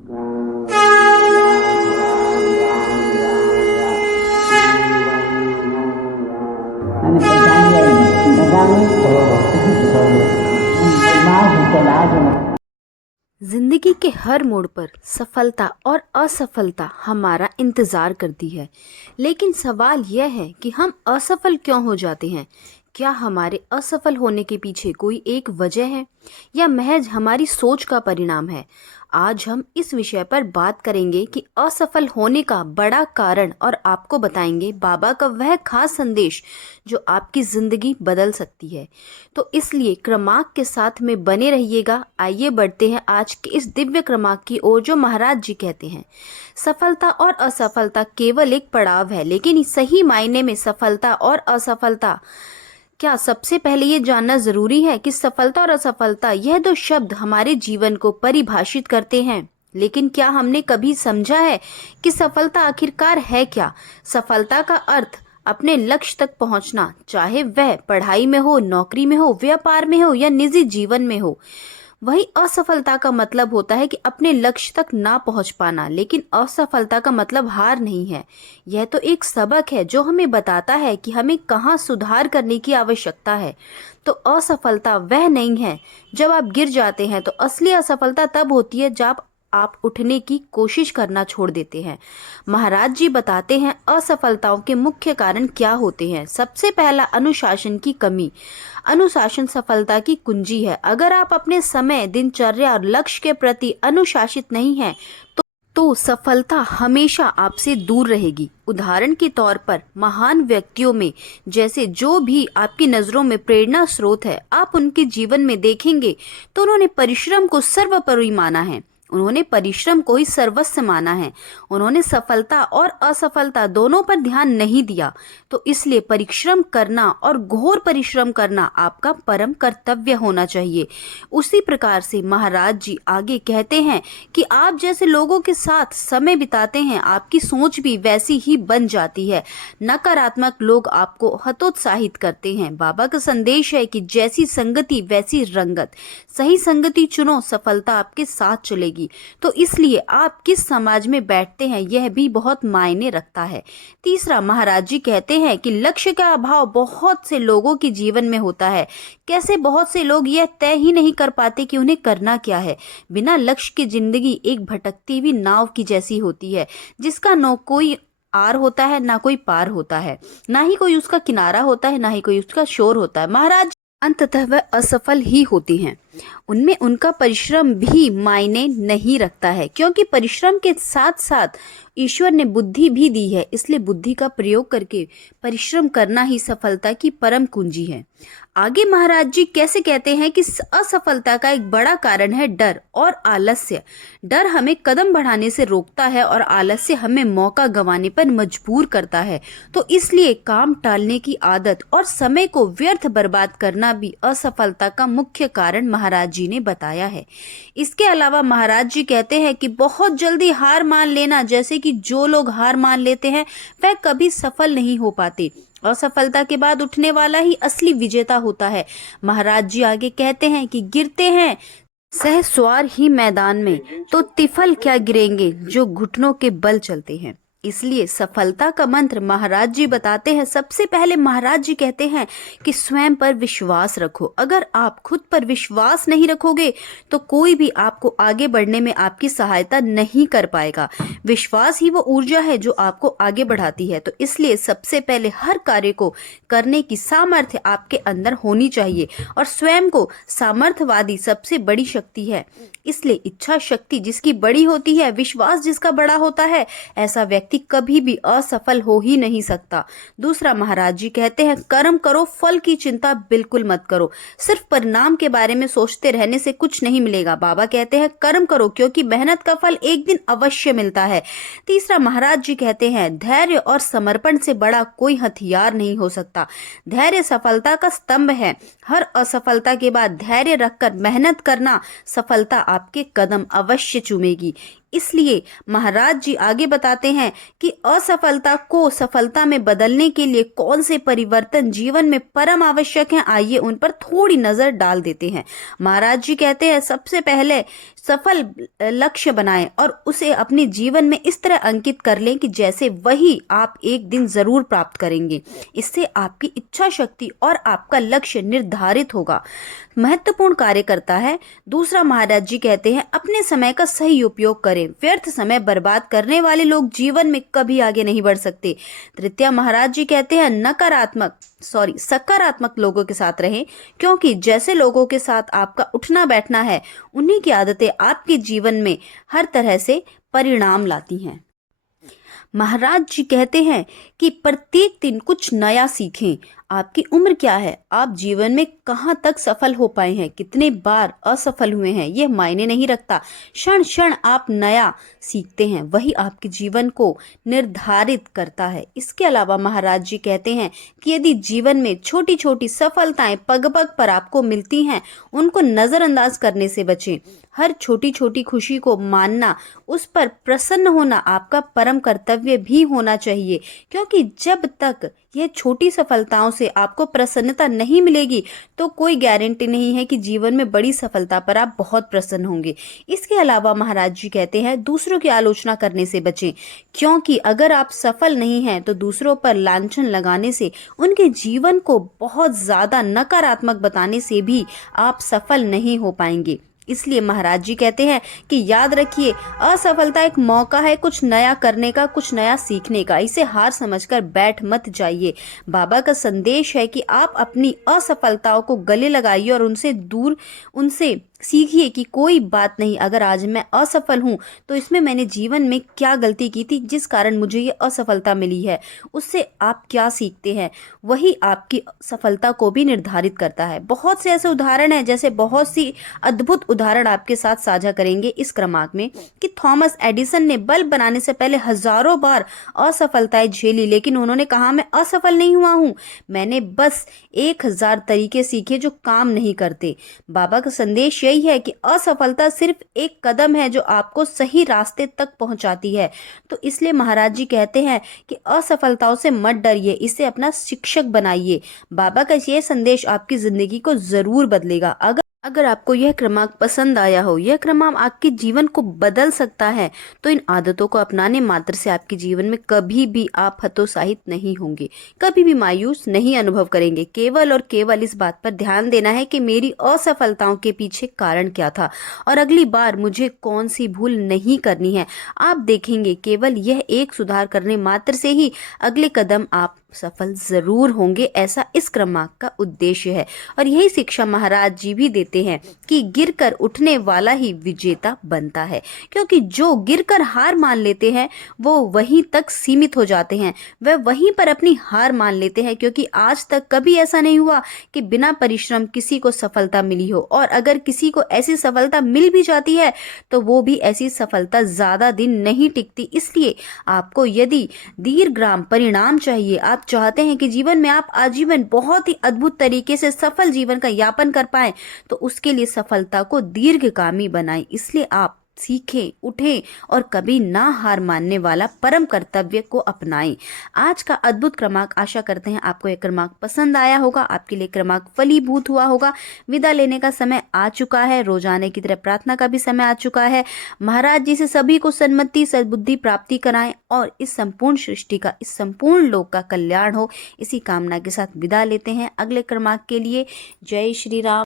અને પછી બધાને माँ चला जो जिंदगी के हर मोड़ पर सफलता और असफलता हमारा इंतजार करती है। लेकिन सवाल यह है कि हम असफल क्यों हो जाते हैं। क्या हमारे असफल होने के पीछे कोई एक वजह है या महज हमारी सोच का परिणाम है। आज हम इस विषय पर बात करेंगे कि असफल होने का बड़ा कारण और आपको बताएंगे बाबा का वह खास संदेश जो आपकी जिंदगी बदल सकती है। तो इसलिए क्रमांक के साथ में बने रहिएगा। आइए बढ़ते हैं आज के इस दिव्य क्रमांक की ओर जो महाराज जी कहते हैं, सफलता और असफलता केवल एक पड़ाव है, लेकिन सही मायने में सफलता और असफलता क्या। सबसे पहले ये जानना जरूरी है कि सफलता और असफलता यह दो शब्द हमारे जीवन को परिभाषित करते हैं, लेकिन क्या हमने कभी समझा है कि सफलता आखिरकार है क्या। सफलता का अर्थ अपने लक्ष्य तक पहुंचना, चाहे वह पढ़ाई में हो, नौकरी में हो, व्यापार में हो या निजी जीवन में हो। वही असफलता का मतलब होता है कि अपने लक्ष्य तक ना पहुंच पाना। लेकिन असफलता का मतलब हार नहीं है, यह तो एक सबक है जो हमें बताता है कि हमें कहाँ सुधार करने की आवश्यकता है। तो असफलता वह नहीं है जब आप गिर जाते हैं, तो असली असफलता तब होती है जब आप उठने की कोशिश करना छोड़ देते हैं। महाराज जी बताते हैं असफलताओं के मुख्य कारण क्या होते हैं। सबसे पहला, अनुशासन की कमी। अनुशासन सफलता की कुंजी है। अगर आप अपने समय, दिनचर्या और लक्ष्य के प्रति अनुशासित नहीं हैं, तो सफलता हमेशा आपसे दूर रहेगी। उदाहरण के तौर पर महान व्यक्तियों में जैसे जो भी आपकी नज़रों में प्रेरणा स्रोत है, आप उनके जीवन में देखेंगे तो उन्होंने परिश्रम को सर्वोपरि माना है। उन्होंने परिश्रम को ही सर्वस्व माना है। उन्होंने सफलता और असफलता दोनों पर ध्यान नहीं दिया। तो इसलिए परिश्रम करना और घोर परिश्रम करना आपका परम कर्तव्य होना चाहिए। उसी प्रकार से महाराज जी आगे कहते हैं कि आप जैसे लोगों के साथ समय बिताते हैं, आपकी सोच भी वैसी ही बन जाती है। नकारात्मक लोग आपको हतोत्साहित करते हैं। बाबा का संदेश है कि जैसी संगति वैसी रंगत। सही संगति चुनो, सफलता आपके साथ चलेगी। तो इसलिए आप किस समाज में बैठते हैं यह भी बहुत मायने रखता है। तीसरा, महाराज जी कहते हैं कि लक्ष्य का अभाव बहुत से लोगों के जीवन में होता है। कैसे बहुत से लोग यह तय ही नहीं कर पाते कि उन्हें करना क्या है। बिना लक्ष्य की जिंदगी एक भटकती हुई नाव की जैसी होती है, जिसका न कोई आर होता है ना कोई पार होता है, ना ही कोई उसका किनारा होता है, ना ही कोई उसका शोर होता है। महाराज अंततः वह असफल ही होती हैं। उनमें उनका परिश्रम भी मायने नहीं रखता है, क्योंकि परिश्रम के साथ साथ ईश्वर ने बुद्धि भी दी है। इसलिए बुद्धि का प्रयोग करके परिश्रम करना ही सफलता की परम कुंजी है। आगे महाराज जी कैसे कहते हैं कि असफलता का एक बड़ा कारण है डर और आलस्य। डर हमें कदम बढ़ाने से रोकता है और आलस्य हमें मौका गंवाने पर मजबूर करता है। तो इसलिए काम टालने की आदत और समय को व्यर्थ बर्बाद करना भी असफलता का मुख्य कारण महाराज जी ने बताया है। इसके अलावा महाराज जी कहते हैं कि बहुत जल्दी हार मान लेना, जैसे कि जो लोग हार मान लेते हैं वह कभी सफल नहीं हो पाते। असफलता के बाद उठने वाला ही असली विजेता होता है। महाराज जी आगे कहते हैं कि गिरते हैं सहस्वार ही मैदान में, तो तिफल क्या गिरेंगे जो घुटनों के बल चलते हैं। इसलिए सफलता का मंत्र महाराज जी बताते हैं। सबसे पहले महाराज जी कहते हैं कि स्वयं पर विश्वास रखो। अगर आप खुद पर विश्वास नहीं रखोगे तो कोई भी आपको आगे बढ़ने में आपकी सहायता नहीं कर पाएगा। विश्वास ही वो ऊर्जा है जो आपको आगे बढ़ाती है। तो इसलिए सबसे पहले हर कार्य को करने की सामर्थ्य आपके अंदर होनी चाहिए, और स्वयं को सामर्थ्यवादी सबसे बड़ी शक्ति है। इसलिए इच्छा शक्ति जिसकी बड़ी होती है, विश्वास जिसका बड़ा होता है, ऐसा व्यक्ति कभी भी असफल हो ही नहीं सकता। दूसरा, महाराज जी कहते हैं कर्म करो, फल की चिंता बिल्कुल मत करो। सिर्फ परिणाम के बारे में सोचते रहने से कुछ नहीं मिलेगा। बाबा कहते हैं कर्म करो, क्योंकि मेहनत का फल एक दिन अवश्य मिलता है। तीसरा, महाराज जी कहते हैं धैर्य और समर्पण से बड़ा कोई हथियार नहीं हो सकता। धैर्य सफलता का स्तंभ है। हर असफलता के बाद धैर्य रखकर मेहनत करना, सफलता आपके कदम अवश्य चूमेगी। इसलिए महाराज जी आगे बताते हैं कि असफलता को सफलता में बदलने के लिए कौन से परिवर्तन जीवन में परम आवश्यक हैं, आइए उन पर थोड़ी नजर डाल देते हैं। महाराज जी कहते हैं, सबसे पहले सफल लक्ष्य बनाएं और उसे अपने जीवन में इस तरह अंकित कर लें कि जैसे वही आप एक दिन जरूर प्राप्त करेंगे। इससे आपकी इच्छा शक्ति और आपका लक्ष्य निर्धारित होगा, महत्वपूर्ण कार्य करता है। दूसरा, महाराज जी कहते हैं, अपने समय का सही उपयोग करें। व्यर्थ समय बर्बाद करने वाले लोग जीवन में कभी आगे नहीं बढ़ सकते। तृतीय, महाराज जी कहते हैं, सकारात्मक लोगों के साथ रहें, क्योंकि जैसे लोगों के साथ आपका उठना बैठना है, उन्हीं की आदतें आपके जीवन में हर तरह से परिणाम लाती हैं। महाराज जी कहते हैं कि प्रत्येक दिन कुछ नया सीखें। आपकी उम्र क्या है, आप जीवन में कहाँ तक सफल हो पाए हैं, कितने बार असफल हुए हैं, यह मायने नहीं रखता। क्षण क्षण आप नया सीखते हैं, वही आपके जीवन को निर्धारित करता है। इसके अलावा महाराज जी कहते हैं कि यदि जीवन में छोटी छोटी सफलताएं पग पग पर आपको मिलती हैं, उनको नजरअंदाज करने से बचें। हर छोटी छोटी खुशी को मानना, उस पर प्रसन्न होना आपका परम कर्तव्य भी होना चाहिए, क्योंकि जब तक यह छोटी सफलताओं से आपको प्रसन्नता नहीं मिलेगी तो कोई गारंटी नहीं है कि जीवन में बड़ी सफलता पर आप बहुत प्रसन्न होंगे। इसके अलावा महाराज जी कहते हैं, दूसरों की आलोचना करने से बचें, क्योंकि अगर आप सफल नहीं हैं तो दूसरों पर लांछन लगाने से, उनके जीवन को बहुत ज्यादा नकारात्मक बताने से भी आप सफल नहीं हो पाएंगे। इसलिए महाराज जी कहते हैं कि याद रखिए, असफलता एक मौका है कुछ नया करने का, कुछ नया सीखने का। इसे हार समझकर बैठ मत जाइए। बाबा का संदेश है कि आप अपनी असफलताओं को गले लगाइए और उनसे सीखिए कि कोई बात नहीं, अगर आज मैं असफल हूं तो इसमें मैंने जीवन में क्या गलती की थी जिस कारण मुझे ये असफलता मिली है, उससे आप क्या सीखते हैं, वही आपकी सफलता को भी निर्धारित करता है। बहुत से ऐसे उदाहरण हैं, जैसे बहुत सी अद्भुत उदाहरण आपके साथ साझा करेंगे इस क्रमांक में, कि थॉमस एडिसन ने बल्ब बनाने से पहले हजारों बार असफलताएं झेली, लेकिन उन्होंने कहा, मैं असफल नहीं हुआ हूं, मैंने बस 1000 तरीके सीखे जो काम नहीं करते। बाबा का संदेश यही है कि असफलता सिर्फ एक कदम है जो आपको सही रास्ते तक पहुंचाती है। तो इसलिए महाराज जी कहते हैं कि असफलताओं से मत डरिए, इसे अपना शिक्षक बनाइए। बाबा का यह संदेश आपकी जिंदगी को जरूर बदलेगा। अगर आपको यह क्रमांक पसंद आया हो, यह क्रमांक आपके जीवन को बदल सकता है, तो इन आदतों को अपनाने मात्र से आपके जीवन में कभी भी आप हतोत्साहित नहीं होंगे, कभी भी मायूस नहीं अनुभव करेंगे। केवल और केवल इस बात पर ध्यान देना है कि मेरी असफलताओं के पीछे कारण क्या था और अगली बार मुझे कौन सी भूल नहीं करनी है। आप देखेंगे, केवल यह एक सुधार करने मात्र से ही अगले कदम आप सफल जरूर होंगे। ऐसा इस क्रमांक का उद्देश्य है और यही शिक्षा महाराज जी भी देते हैं कि गिरकर उठने वाला ही विजेता बनता है, क्योंकि जो गिरकर हार मान लेते हैं वो वहीं तक सीमित हो जाते हैं, वह वहीं पर अपनी हार मान लेते हैं, क्योंकि आज तक कभी ऐसा नहीं हुआ कि बिना परिश्रम किसी को सफलता मिली हो, और अगर किसी को ऐसी सफलता मिल भी जाती है तो वो भी ऐसी सफलता ज्यादा दिन नहीं टिकती। इसलिए आपको यदि दीर्घकाम परिणाम चाहिए, आप चाहते हैं कि जीवन में आप आजीवन बहुत ही अद्भुत तरीके से सफल जीवन का यापन कर पाएं, तो उसके लिए सफलता को दीर्घकामी बनाएं। इसलिए आप सीखें, उठें और कभी ना हार मानने वाला परम कर्तव्य को अपनाएं। आज का अद्भुत क्रमांक, आशा करते हैं आपको यह क्रमांक पसंद आया होगा, आपके लिए क्रमांक फलीभूत हुआ होगा। विदा लेने का समय आ चुका है, रोजाना की तरह प्रार्थना का भी समय आ चुका है। महाराज जी से सभी को सन्मति सद्बुद्धि प्राप्ति कराएं और इस संपूर्ण सृष्टि का, इस संपूर्ण लोक का कल्याण हो, इसी कामना के साथ विदा लेते हैं। अगले क्रमांक के लिए जय श्री राम।